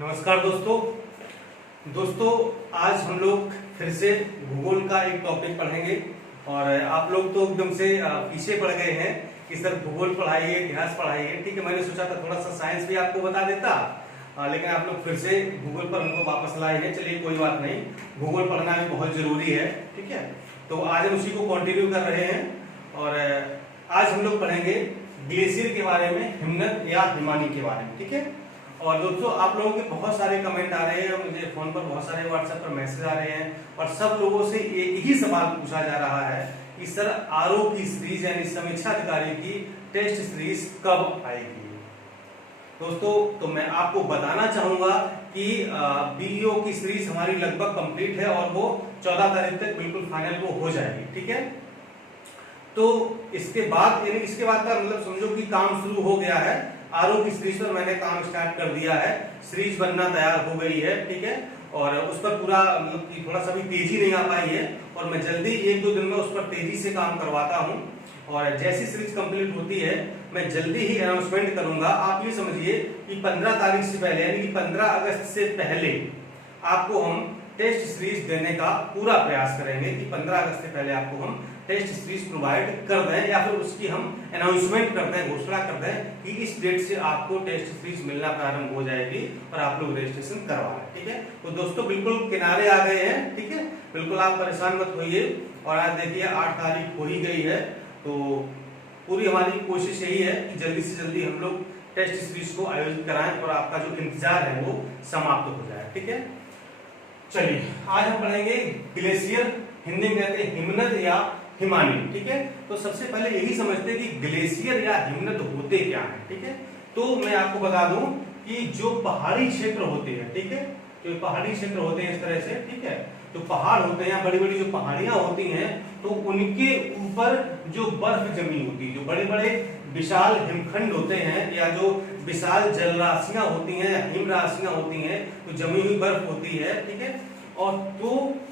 नमस्कार दोस्तों आज हम लोग फिर से भूगोल का एक टॉपिक पढ़ेंगे। और आप लोग तो एकदम से पीछे पड़ गए हैं कि सर भूगोल पढ़ाइए, इतिहास पढ़ाइए। ठीक है, मैंने सोचा था थोड़ा सा साइंस भी आपको बता देता, लेकिन आप लोग फिर से भूगोल पर हमको वापस लाए हैं। चलिए कोई बात नहीं, भूगोल पढ़ना भी बहुत जरूरी है। ठीक है, तो आज हम उसी को कंटिन्यू कर रहे हैं। और आज हम लोग पढ़ेंगे ग्लेशियर के बारे में, हिमनद या हिमानी के बारे में। ठीक है, और दोस्तों आप लोगों के बहुत सारे कमेंट आ रहे हैं, मुझे फोन पर बहुत सारे व्हाट्सएप पर मैसेज आ रहे हैं और सब लोगों से एक ही सवाल पूछा जा रहा है कि सर आरओ की सीरीज यानी समीक्षा अधिकारी की टेस्ट सीरीज कब आएगी। दोस्तों तो मैं आपको बताना चाहूंगा कि बीईओ की सीरीज हमारी लगभग कंप्लीट है और वो 14 तारीख तक बिल्कुल फाइनल वो हो जाएगी। ठीक है, तो इसके बाद यानी इसके बाद का मतलब समझो कि काम शुरू हो गया है। आरओ की सीरीज पर मैंने काम स्टार्ट कर दिया है, सीरीज बनना तैयार हो गई है। ठीक है, और उस पर पूरा मतलब कि थोड़ा सा भी तेजी नहीं आ पाई है और मैं जल्दी 1-2 दिन में उस पर तेजी से काम करवाता हूं। और जैसी सीरीज कंप्लीट होती है मैं जल्दी ही अनाउंसमेंट करूंगा। आप ये समझिए कि 15 तारीख से पहले यानी कि 15 अगस्त से पहले आपको हम टेस्ट सीरीज देने का पूरा प्रयास करेंगे कि 15 अगस्त से पहले आपको हम टेस्ट सीरीज प्रोवाइड कर दें या फिर उसकी हम अनाउंसमेंट कर दें, घोषणा कर दें कि इस डेट से आपको टेस्ट सीरीज मिलना प्रारंभ हो जाएगी और आप लोग रजिस्ट्रेशन करवा लें। ठीक है, तो दोस्तों बिल्कुल किनारे आ गए हैं। ठीक है, बिल्कुल आप परेशान मत होइए। और आज देखिए 8 तारीख हो ही गई है, तो पूरी हमारी कोशिश यही है कि जल्दी से जल्दी हम लोग टेस्ट सीरीज को आयोजित कराएं और आपका जो इंतजार है वो समाप्त हो जाए। ठीक है, चलिए आज हम पढ़ेंगे ग्लेशियर, हिंदी में कहते हैं हिमनद या हिमानी। ठीक है, तो सबसे पहले यही समझते हैं कि ग्लेशियर या हिमनद होते क्या हैं। ठीक है, तो मैं आपको बता दूं कि जो पहाड़ी क्षेत्र होते हैं, ठीक है, जो पहाड़ी क्षेत्र होते हैं इस तरह से, ठीक है, तो पहाड़ होते हैं, बड़ी बड़ी जो पहाड़ियां होती हैं, तो उनके ऊपर जो बर्फ जमी होती है, जो बड़े बड़े विशाल हिमखंड होते हैं या जो विशाल जलराशियां होती हैं, हिम राशियां होती हैं, तो जमी हुई बर्फ होती है। ठीक है, और तो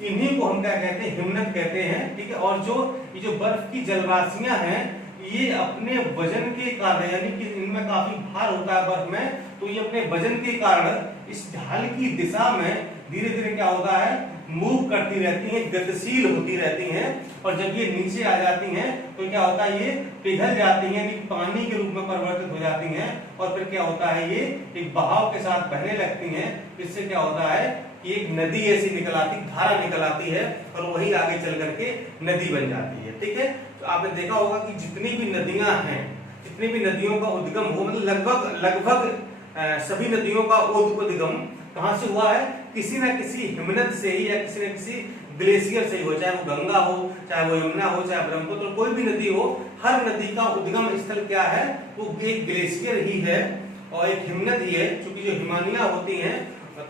इन्हीं को हम क्या कहते हैं, हिमनद कहते हैं। ठीक है, और जो ये जो बर्फ की जलराशियां हैं ये अपने वजन के कारण यानी कि इनमें काफी भार होता है बर्फ में, तो ये अपने वजन के कारण इस ढाल की दिशा में धीरे धीरे क्या होता है, मूव करती रहती हैं, गतिशील होती रहती हैं। और जब ये नीचे आ जाती हैं तो क्या होता है, ये पिघल जाती हैं, पानी के रूप में परिवर्तित हो जाती हैं और फिर क्या होता है, ये एक बहाव के साथ बहने लगती हैं। इससे क्या होता है कि एक नदी ऐसी निकल आती, धारा निकल आती है और वही आगे चल करके नदी बन जाती है। ठीक है, तो आपने देखा होगा कि जितनी भी नदियां हैं, जितनी भी नदियों का उद्गम हो, मतलब लगभग सभी नदियों का उद्गम कहां से हुआ है, किसी न किसी हिमनद से ही या किसी न किसी ग्लेशियर से ही हो, चाहे वो गंगा हो, चाहे वो यमुना हो, चाहे ब्रह्मपुत्र, कोई भी नदी हो, हर नदी का उद्गम स्थल क्या है, वो एक ग्लेशियर ही है और एक हिमनद ही है। क्योंकि जो हिमानियां होती हैं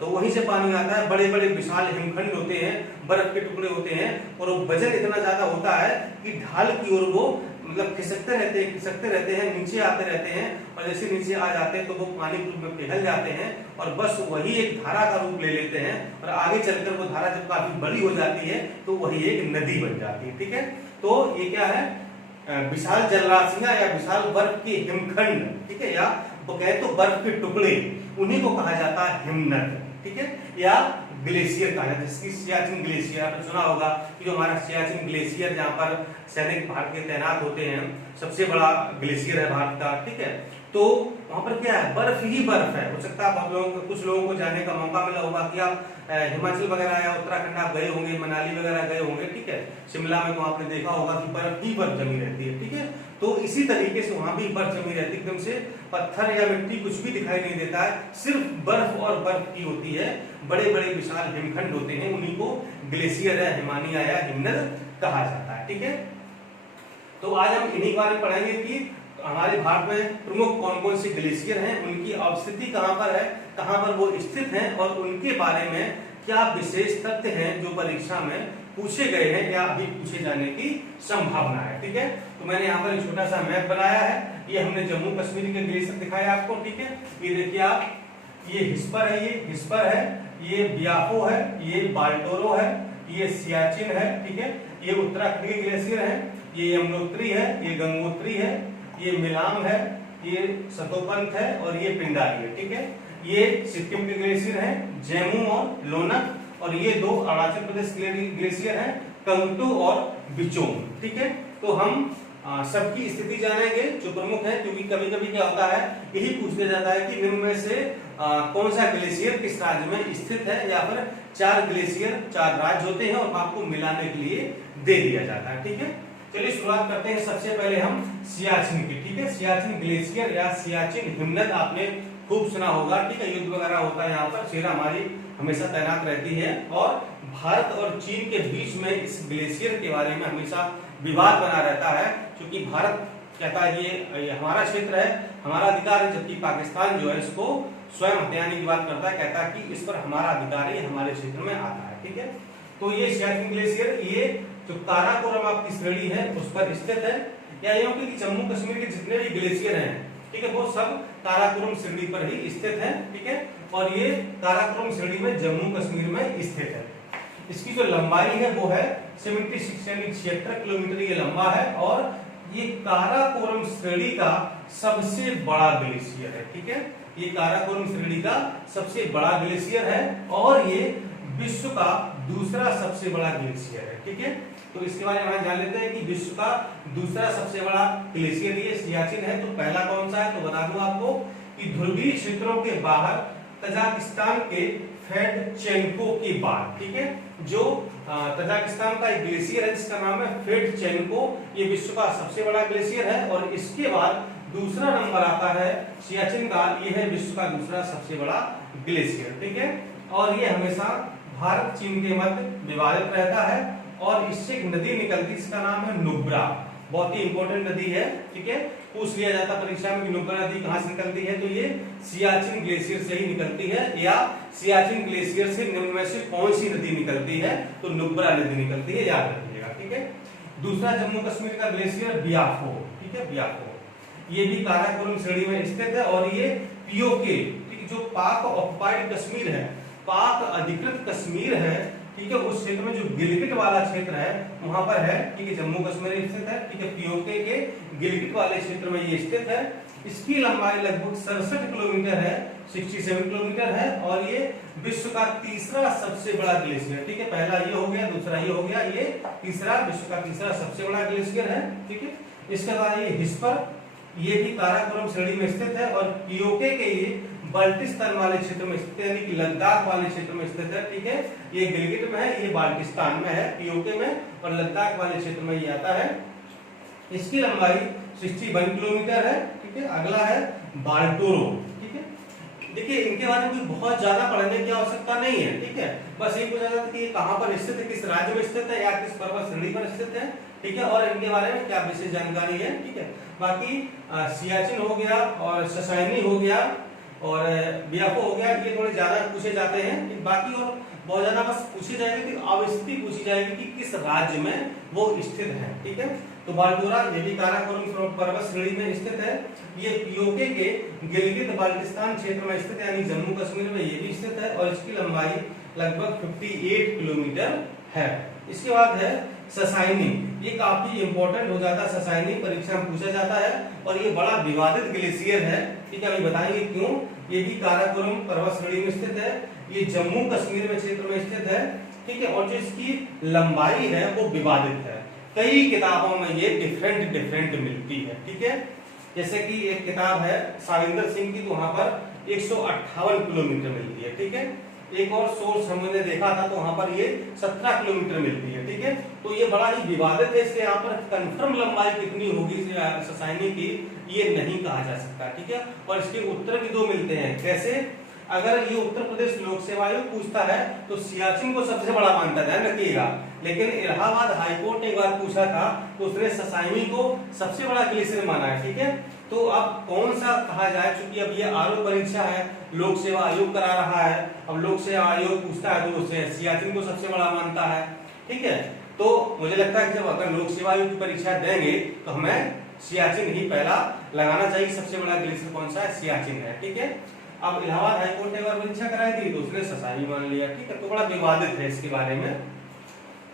तो वहीं से पानी आता है, बड़े बड़े विशाल हिमखंड होते हैं, बर्फ के टुकड़े होते हैं और वजन इतना ज्यादा होता है कि ढाल की ओर वो मतलब खिसकते रहते हैं, नीचे आते रहते हैं और जैसे नीचे आ जाते हैं तो वो पानी के रूप में पिघल जाते हैं और बस वही एक धारा का रूप ले लेते हैं और आगे चलकर वो धारा जब काफी बड़ी हो जाती है तो वही एक नदी बन जाती है। ठीक है, तो ये क्या है, विशाल जलराशियां या विशाल बर्फ के हिमखंड, ठीक है, या वो कहे तो बर्फ के टुकड़े, उन्हीं को कहा जाता है हिमनद। ठीक है, या ग्लेशियर कहा जाता है, जिसकी सियाचिन ग्लेशियर आपने सुना होगा कि जो हमारा सियाचिन ग्लेशियर जहाँ पर सैनिक भारत के तैनात होते हैं, सबसे बड़ा ग्लेशियर है भारत का। ठीक है, तो वहां पर क्या है, बर्फ ही बर्फ है। हो सकता है आप लोगों को, कुछ लोगों को जाने का मौका मिला होगा कि आप हिमाचल वगैरह या उत्तराखंड आप गए होंगे, मनाली वगैरह गए होंगे। ठीक है, शिमला में तो आपने देखा होगा कि बर्फ ही बर्फ जमी रहती है। ठीक है, तो इसी तरीके से वहां भी बर्फ जमी रहती है, एकदम से पत्थर या मिट्टी कुछ भी दिखाई नहीं देता है, सिर्फ बर्फ और बर्फ की होती है, बड़े बड़े विशाल हिमखंड होते हैं, उन्हीं को ग्लेशियर या हिमानिया या हिमनद कहा जाता है। ठीक है, तो आज हम इन्हीं के बारे में पढ़ेंगे कि हमारे भारत में प्रमुख कौन कौन से ग्लेशियर हैं, उनकी अवस्थिति कहां पर है, कहां पर वो स्थित हैं और उनके बारे में क्या विशेष तथ्य हैं जो परीक्षा में पूछे गए हैं या अभी पूछे जाने की संभावना है। ठीक है, तो मैंने यहाँ पर एक छोटा सा मैप बनाया है, ये हमने जम्मू कश्मीर के ग्लेशियर दिखाया आपको। ठीक है, ये देखिए आप, ये हिस्पर है, ये हिस्पर है, ये बियाफो है, ये बाल्टोरो है, ये सियाचिन है। ठीक है, ये उत्तराखंड के ग्लेशियर है, ये यमुनोत्री है, ये गंगोत्री है, ये मिलाम है, ये सतोपंथ है और ये पिंडारी है। ठीक है, ये सिक्किम के ग्लेशियर है, जेमू और लोनक, और ये दो अरुणाचल प्रदेश ग्लेशियर है, कंगटू और बिचोम। ठीक है, तो हम सबकी स्थिति जानेंगे जो प्रमुख है, क्योंकि कभी कभी क्या होता है, यही पूछ लिया जाता है कि निम्न में से कौन सा ग्लेशियर किस राज्य में स्थित है, या फिर 4 ग्लेशियर 4 राज्य होते हैं और आपको मिलाने के लिए दे दिया जाता है। ठीक है, चलिए शुरुआत करते हैं सबसे पहले हम सियाचिन की। ठीक है, सियाचिन ग्लेशियर या सियाचिन हिमनद आपने खूब सुना होगा। ठीक है, युद्ध वगैरह होता है यहाँ पर, सेना हमारी हमेशा तैनात रहती है, और भारत और चीन के बीच में इस ग्लेशियर के बारे में हमेशा विवाद बना रहता है, क्योंकि भारत कहता है ये हमारा क्षेत्र है, हमारा अधिकार है, जबकि पाकिस्तान जो है इसको स्वयं हथियाने की बात करता है, कहता है कि इस पर हमारा अधिकार है, हमारे क्षेत्र में आता है। ठीक है, तो ये सियाचिन ग्लेशियर ये जो काराकोरम आपकी श्रेणी है उस पर स्थित है, या यूं कि जम्मू कश्मीर के जितने भी ग्लेशियर हैं, ठीक है, वो सब काराकोरम श्रेणी पर ही स्थित है। ठीक है, और ये काराकोरम श्रेणी में जम्मू कश्मीर में स्थित है। इसकी जो लंबाई है वो है 76 किलोमीटर ये लंबा है, और ये काराकोरम श्रेणी का सबसे बड़ा ग्लेशियर है। ठीक है, ये काराकोरम श्रेणी का सबसे बड़ा ग्लेशियर है, और ये विश्व का दूसरा सबसे बड़ा ग्लेशियर है। ठीक है, तो इसके बारे में जान लेते हैं कि विश्व का दूसरा सबसे बड़ा ग्लेशियर ये सियाचिन है। तो पहला कौन सा है, तो बता दूं आपको कि ध्रुवीय क्षेत्रों के बाहर तजाकिस्तान के फेडचेंको के बाद, ठीक है, जो तजाकिस्तान का एक ग्लेशियर है जिसका नाम है फेडचेंको, ये विश्व का सबसे बड़ा ग्लेशियर है, और इसके बाद दूसरा नंबर आता है सियाचिन का, ये है विश्व का दूसरा सबसे बड़ा ग्लेशियर। ठीक है, और ये हमेशा भारत चीन के मध्य विवादित रहता है, और इससे एक नदी निकलती है, इसका नाम है नुब्रा, बहुत ही इंपॉर्टेंट नदी है। ठीक है, पूछ लिया जाता परीक्षा में कि नुब्रा नदी कहां से निकलती है, तो ये सियाचिन ग्लेशियर से ही निकलती है, या सियाचिन ग्लेशियर से निम्न में से कौन सी नदी निकलती है, तो नुब्रा नदी निकलती है, याद रखिएगा। ठीक है, दूसरा जम्मू कश्मीर का ग्लेशियर बियाफो। ठीक है, बियाफो ये भी काराकोरम श्रेणी में स्थित है, और ये पीओके, जो पाक ऑक्युपाइड कश्मीर है, पाक अधिकृत कश्मीर है, ठीक है, उस क्षेत्र में जो गिलगिट वाला क्षेत्र है वहां पर है। ठीक है, जम्मू कश्मीर स्थित है। ठीक है, पीओके के गिलगिट वाले क्षेत्र में ये स्थित है। इसकी लंबाई लगभग 67 किलोमीटर है, 67 किलोमीटर है, और ये विश्व का तीसरा सबसे बड़ा ग्लेशियर। ठीक है, पहला ये हो गया, दूसरा ये हो गया, ये तीसरा विश्व का तीसरा सबसे बड़ा ग्लेशियर है। ठीक है, इसके बाद ये हिस्पर, ये भी काराकोरम श्रेणी में स्थित है, और पीओके के ये बाल्टिस्तान वाले क्षेत्र में स्थित है, यानी कि लद्दाख वाले क्षेत्र में स्थित है। ठीक है, ये गिलगिट में है, ये बाल्टिस्तान में है, पीओके में, और लद्दाख वाले क्षेत्र में ये आता है। इसकी लंबाई 61 किलोमीटर है। ठीक है, अगला है बाल्टोरो। ठीक है, देखिए इनके बारे में बहुत ज्यादा पढ़ने की आवश्यकता नहीं है। ठीक है, बस ये पूछा जाता है कि कहां पर स्थित है, किस राज्य में स्थित है, या किस पर्वत श्रेणी पर स्थित है। ठीक है, और इनके बारे में क्या विशेष जानकारी है। ठीक है, बाकी सियाचिन हो गया, और ससाइनी हो गया, और बियाफो हो गया, ये थोड़े ज्यादा पूछे जाते हैं। बाकी और बहुत ज्यादा बस पूछी जाएगी कि अवस्थिति पूछी जाएगी कि किस राज्य में वो स्थित है। ठीक है, तो बाल्टोरा ये भी काराकोरम पर्वत श्रेणी में स्थित है। ये पीओके के गिलगित बाल्टिस्तान क्षेत्र में स्थित है, यानी जम्मू कश्मीर में ये भी स्थित है, और इसकी लंबाई लगभग 58 किलोमीटर है। इसके बाद है ससाइनी, ये काफी इंपॉर्टेंट हो जाता है, ससाइनी परीक्षा में पूछा जाता है, और ये बड़ा विवादित ग्लेशियर है। ठीक है, अभी बताएंगे क्यों। ये भी काराकोरम पर्वत श्रेणी में स्थित है, ये जम्मू कश्मीर में क्षेत्र में स्थित है। ठीक है, और जो इसकी लंबाई है वो विवादित है, कई किताबों में ये डिफरेंट मिलती है। ठीक है, जैसे कि एक किताब है साविंदर सिंह की, तो वहां पर 158 किलोमीटर मिलती है। ठीक है, एक और सोर्स हमने देखा था तो वहां पर ये 17 किलोमीटर मिलती है। ठीक है, तो ये बड़ा ही विवादित है, इसलिए यहाँ पर कंफर्म लंबाई कितनी होगी ससाइनी की ये नहीं कहा जा सकता। ठीक है, और इसके उत्तर भी दो मिलते हैं। कैसे, अगर ये उत्तर प्रदेश लोक सेवा आयोग पूछता है तो सियाचिन को सबसे बड़ा मानता है, ध्यान रखिएगा, लेकिन इलाहाबाद हाईकोर्ट ने एक बार पूछा था तो उसने ससाइनी को सबसे बड़ा ग्लेशियर माना है। ठीक है, तो अब कौन सा कहा जाए, क्योंकि अब ये आरोप परीक्षा है, लोक सेवा आयोग करा रहा है, अब लोक सेवा आयोग पूछता है तो उसे सियाचिन को सबसे बड़ा मानता है। ठीक है, तो मुझे लगता है कि जब अगर लोक सेवा आयोग की परीक्षा देंगे तो हमें सियाचिन ही पहला लगाना चाहिए, सबसे बड़ा ग्लेशियर कौन सा है, सियाचिन है। ठीक है, अब इलाहाबाद हाईकोर्ट ने एक बार परीक्षा कराई थी तो उसने ससाइनी मान लिया। ठीक है, तो बड़ा विवादित है इसके बारे में,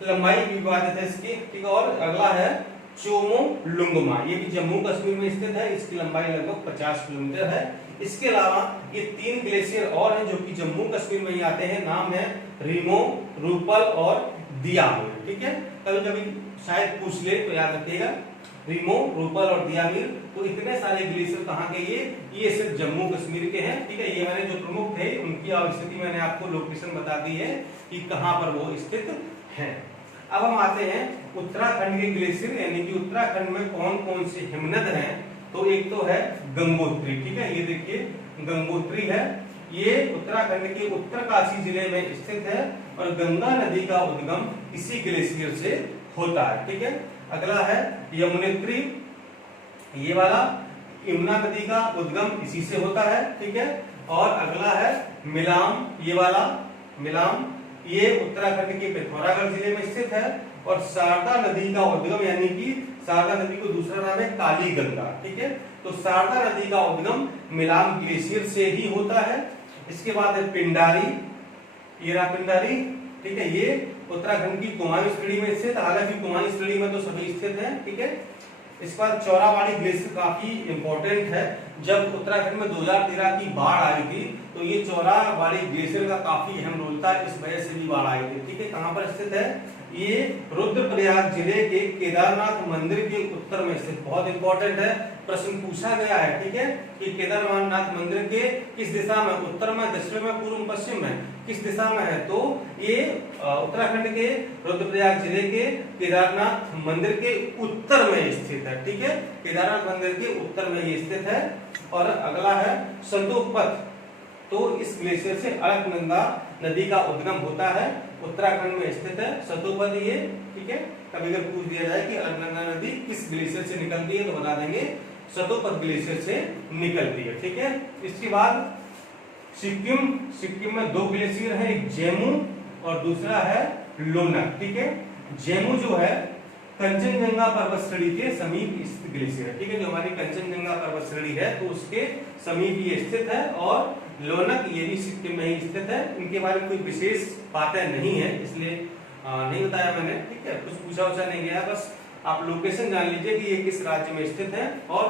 लंबाई विवादित है इसकी। ठीक है, और अगला है चोमो लुंगमा, ये भी जम्मू कश्मीर में स्थित है, इसकी लंबाई लगभग 50 किलोमीटर है। इसके अलावा ये 3 ग्लेशियर और हैं जो कि जम्मू कश्मीर में ही आते हैं, नाम है रीमो, रूपल और दियामीर। ठीक है, कभी कभी शायद पूछ ले तो याद रखिएगा, रीमो, रूपल और दियामीर। तो इतने सारे ग्लेशियर कहाँ के ये सिर्फ जम्मू कश्मीर के हैं। ठीक है, ये मैंने जो प्रमुख थे उनकी स्थिति मैंने आपको लोकेशन बता दी है कि कहाँ पर वो स्थित हैं। अब हम आते हैं उत्तराखंड के ग्लेशियर, यानी कि उत्तराखंड में कौन कौन से हिमनद हैं। तो एक तो है गंगोत्री। ठीक है, ये देखिए गंगोत्री है, ये उत्तराखंड के उत्तरकाशी जिले में स्थित है और गंगा नदी का उद्गम इसी ग्लेशियर से होता है। ठीक है, अगला है यमुनेत्री, ये वाला यमुना नदी का उद्गम इसी से होता है। ठीक है, और अगला है मिलाम, ये वाला मिलाम, ये उत्तराखंड के पिथौरागढ़ जिले में स्थित है। और शारदा नदी का उद्गम, यानी कि शारदा नदी को दूसरा नाम है काली गंगा। ठीक है, तो शारदा नदी का उद्गम मिलाम ग्लेशियर से ही होता है। इसके बाद है पिंडारी, ये रहा पिंडारी। ठीक है, ये उत्तराखंड की कुमाऊं श्रेणी में स्थित, हालांकि कुमाऊं श्रेणी में तो सभी स्थित हैं। ठीक है, इसके बाद चौराबाड़ी ग्लेशियर काफी इंपॉर्टेंट है। जब उत्तराखंड में 2013 की बाढ़ आई थी तो ये चौराबाड़ी ग्लेशियर का काफी अहम रोल था, इस वजह से भी बाढ़ आई थी। ठीक है, कहाँ पर स्थित है, ये रुद्रप्रयाग जिले के केदारनाथ मंदिर के उत्तर में स्थित, बहुत इंपॉर्टेंट है, प्रश्न पूछा गया है। ठीक है, कि केदारनाथ मंदिर के किस दिशा में, उत्तर में, दक्षिण में, पूर्व पश्चिम में, किस दिशा में है। तो ये उत्तराखंड के रुद्रप्रयाग जिले के केदारनाथ मंदिर के उत्तर में स्थित है। ठीक है, केदारनाथ मंदिर के उत्तर में ये स्थित है। और अगला है संतोपथ, तो इस ग्लेशियर से अलकनंदा नदी का उद्गम होता है, उत्तराखंड में स्थित है सतोपथ ये। ठीक है, कभी अगर पूछ दिया जाए कि अलकनंदा नदी किस ग्लेशियर से निकलती है तो बता देंगे सतोपथ ग्लेशियर से निकलती है। ठीक है, इसके बाद सिक्किम में 2 ग्लेशियर है, एक जेमू और दूसरा है लोनक। ठीक है, जेमू जो है कंचनजंगा पर्वत श्रेणी के समीप स्थित ग्लेशियर है। ठीक है, जो हमारी कंचनजंगा पर्वत श्रेणी है तो उसके समीप ये स्थित है। और लोनक ये भी सिक्किम में ही स्थित है। इनके बारे में कोई विशेष बातें नहीं है, इसलिए नहीं बताया मैंने। ठीक है, कुछ पूछा उछा नहीं गया, बस आप लोकेशन जान लीजिए कि ये किस राज्य में स्थित है। और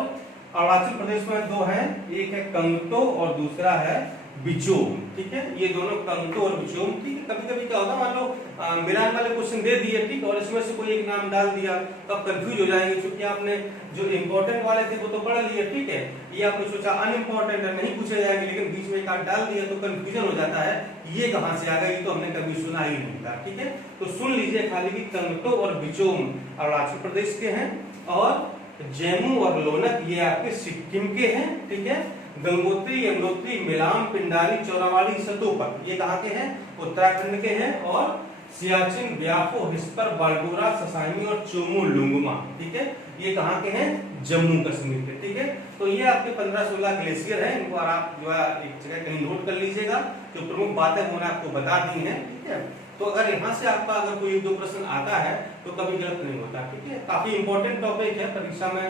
अरुणाचल प्रदेश में 2 हैं, एक है कंगटो और दूसरा है बिचोम। ठीक है, ये दोनों कंगटो और बिचोम। ठीक है, कभी कभी क्या होता है, मान लो मिलान वाले क्वेश्चन दे दिए, ठीक, और इसमें से कोई एक नाम डाल दिया तो आप कंफ्यूज हो जाएंगे, क्योंकि आपने जो इंपॉर्टेंट वाले थे वो तो पढ़ लिए। ठीक है, ये आपने सोचा अनइम्पोर्टेंट है, नहीं पूछे जाएंगे, लेकिन बीच में एक आध डाल दिया तो कंफ्यूजन हो जाता है, ये कहां से आ गया, ये तो हमने कभी सुना ही नहीं था। ठीक है, तो सुन लीजिए खाली कि कंगटो और बिचोम अरुणाचल प्रदेश के हैं और जेमू और लोनक ये आपके सिक्किम के हैं। ठीक है, गंगोत्री, यमुनोत्री, मिलाम, पिंडारी, चौराबाड़ी, सतोपथ ये कहाँ के हैं, उत्तराखंड के हैं। और सियाचिन, ब्याफो, हिस्पर, बाल्डोरा, ससाइमी और चोमो लुंगमा, ठीक है, ये कहाँ के हैं, जम्मू कश्मीर के। ठीक है, तो ये आपके 15-16 ग्लेशियर हैं, इनको आप जो है एक जगह कहीं नोट कर लीजिएगा, जो प्रमुख बातें मैंने आपको बता दी हैं। ठीक है, तो अगर यहाँ से आपका अगर कोई 1-2 प्रश्न आता है तो कभी गलत नहीं होता। ठीक है, काफी इंपॉर्टेंट टॉपिक है, परीक्षा में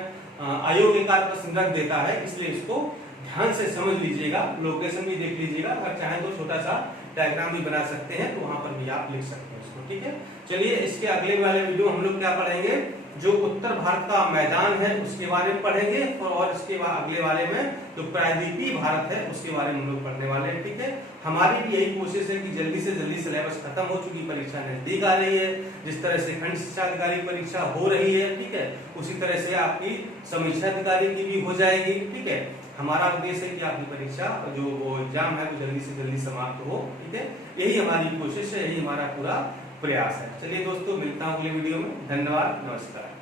आयोग एक आध प्रश्न रख देता है, इसलिए इसको ध्यान से समझ लीजिएगा, लोकेशन भी देख लीजिएगा, अगर चाहें तो छोटा सा डायग्राम भी बना सकते हैं, तो वहां पर भी आप लिख सकते हैं इसको। ठीक है, चलिए इसके अगले वाले वीडियो हम लोग क्या पढ़ेंगे, जो उत्तर भारत का मैदान है उसके बारे में पढ़ेंगे, और इसके बाद अगले वाले में जो प्रायद्वीपीय भारत है उसके बारे में हम लोग पढ़ने वाले हैं। ठीक है, हमारी भी यही कोशिश है कि जल्दी से जल्दी सिलेबस खत्म हो चुकी, परीक्षा नजदीक आ रही है, जिस तरह से खंड शिक्षा अधिकारी परीक्षा हो रही है, ठीक है, उसी तरह से आपकी समीक्षा अधिकारी की भी हो जाएगी। ठीक है, हमारा उद्देश्य है कि आपकी परीक्षा जो वो एग्जाम है वो जल्दी से जल्दी समाप्त हो। ठीक है, यही हमारी कोशिश है, यही हमारा पूरा प्रयास है। चलिए दोस्तों, मिलता हूँ अगले वीडियो में। धन्यवाद, नमस्कार।